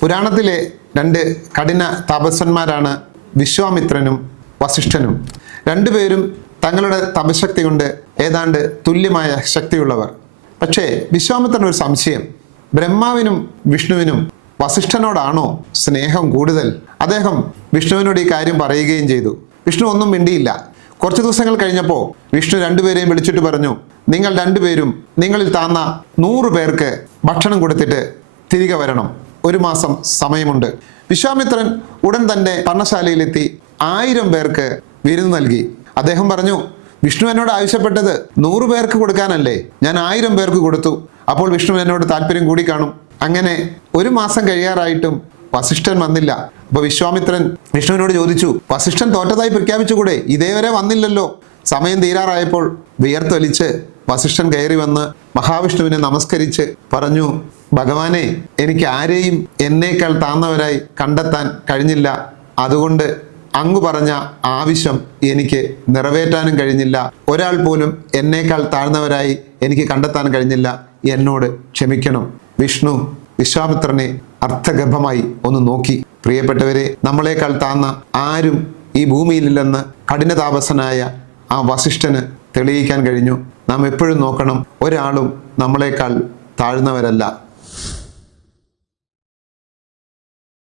പുരാണത്തിലെ രണ്ട് കഠിന തപസ്വന്മാരാണ് വിശ്വാമിത്രനും വസിഷ്ഠനും. രണ്ടുപേരും തങ്ങളുടെ തപശക്തി കൊണ്ട് ഏതാണ്ട് തുല്യമായ ശക്തിയുള്ളവർ. പക്ഷേ വിശ്വാമിത്രന് ഒരു സംശയം. ബ്രഹ്മാവിനും വിഷ്ണുവിനും വസിഷ്ഠനോടാണോ സ്നേഹം കൂടുതൽ? അദ്ദേഹം വിഷ്ണുവിനോട് ഈ കാര്യം പറയുകയും ചെയ്തു. വിഷ്ണു ഒന്നും മിണ്ടിയില്ല. കുറച്ച് ദിവസങ്ങൾ കഴിഞ്ഞപ്പോൾ വിഷ്ണു രണ്ടുപേരെയും വിളിച്ചിട്ട് പറഞ്ഞു, നിങ്ങൾ രണ്ടുപേരും നിങ്ങളിൽ താന്ന 100 പേർക്ക് ഭക്ഷണം കൊടുത്തിട്ട് തിരികെ വരണം. 1 മാസം സമയമുണ്ട്. വിശ്വാമിത്രൻ ഉടൻ തന്നെ പർണശാലയിലെത്തി 1000 പേർക്ക് വിരുന്ന് നൽകി. അദ്ദേഹം പറഞ്ഞു, വിഷ്ണു എന്നോട് ആവശ്യപ്പെട്ടത് 100 പേർക്ക് കൊടുക്കാനല്ലേ, ഞാൻ 1000 പേർക്ക് കൊടുത്തു. അപ്പോൾ വിഷ്ണു എന്നോട് താല്പര്യം കൂടി കാണും. അങ്ങനെ 1 മാസം കഴിയാറായിട്ടും വസിഷ്ഠൻ വന്നില്ല. അപ്പൊ വിശ്വാമിത്രൻ വിഷ്ണുവിനോട് ചോദിച്ചു, വസിഷ്ഠൻ തോറ്റതായി പ്രഖ്യാപിച്ചുകൂടെ? ഇതേവരെ വന്നില്ലല്ലോ. സമയം തീരാറായപ്പോൾ വിയർത്തൊലിച്ച് വസിഷ്ഠൻ കയറി വന്ന് മഹാവിഷ്ണുവിനെ നമസ്കരിച്ച് പറഞ്ഞു, ഭഗവാനെ, എനിക്ക് ആരെയും എന്നേക്കാൾ താഴ്ന്നവരായി കണ്ടെത്താൻ കഴിഞ്ഞില്ല. അതുകൊണ്ട് അങ്ങ് പറഞ്ഞ ആവശ്യം എനിക്ക് നിറവേറ്റാനും കഴിഞ്ഞില്ല. ഒരാൾ പോലും എന്നേക്കാൾ താഴ്ന്നവരായി എനിക്ക് കണ്ടെത്താൻ കഴിഞ്ഞില്ല. എന്നോട് ക്ഷമിക്കണം. വിഷ്ണു വിശ്വാമിത്രനെ അർത്ഥഗർഭമായി ഒന്ന് നോക്കി. പ്രിയപ്പെട്ടവരെ, നമ്മളെക്കാൾ താഴ്ന്ന ആരും ഈ ഭൂമിയിലില്ലെന്ന് കഠിനതാപസനായ ആ വസിഷ്ഠന് തെളിയിക്കാൻ കഴിഞ്ഞു. നാം എപ്പോഴും നോക്കണം, ഒരാളും നമ്മളെക്കാൾ താഴ്ന്നവരല്ല.